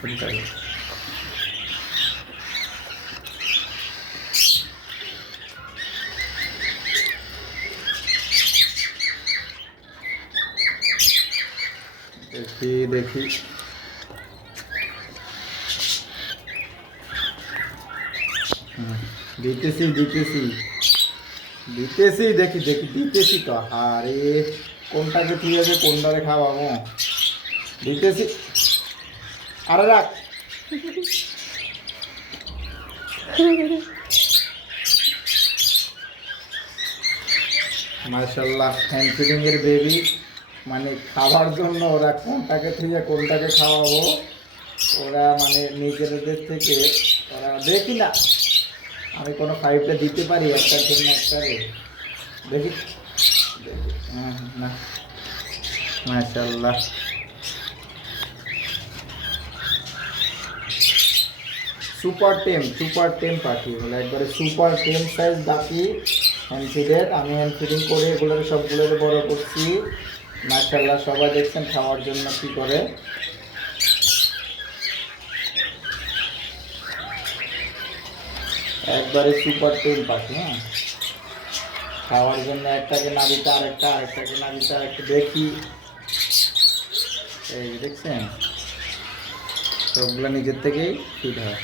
কোনটাকে দেখি দেখি দিতেছি দিতেছি দিতেছি দেখি দেখি দিতেছি তো। আরে কোনটাকে ঠিক আছে কোনটাকে খাওয়াবো দিতেছি। আরে রাখ মাশাআল্লাহ হ্যান্ড ফিডিং এর বেবি, মানে খাওয়ার জন্য ওরা কোনটাকে থেকে কোনটাকে খাওয়াবো ওরা মানে নিজেদের থেকে ওরা দেখি না আমি কোনো ফাইভটা দিতে পারি একটার জন্য একটারে দেখি দেখি না মাশাআল্লাহ সুপার টেম পাখি বলে একবারে সুপার টেম সাইজ বাকি হ্যান্ড ফিডের। আমি হ্যান্ড ফিডিং করে এগুলোর সবগুলোর বড় করছি মাশাআল্লাহ। সবাই দেখছেন খাওয়ার জন্য কি করে। একবারে সুপার টেম পাখি। হ্যাঁ খাওয়ার জন্য একটাকে না দিতে আরেকটাকে না দিতে আরেকটা দেখি। এই দেখছেন সবগুলো নিজের থেকেই ফিড হয়।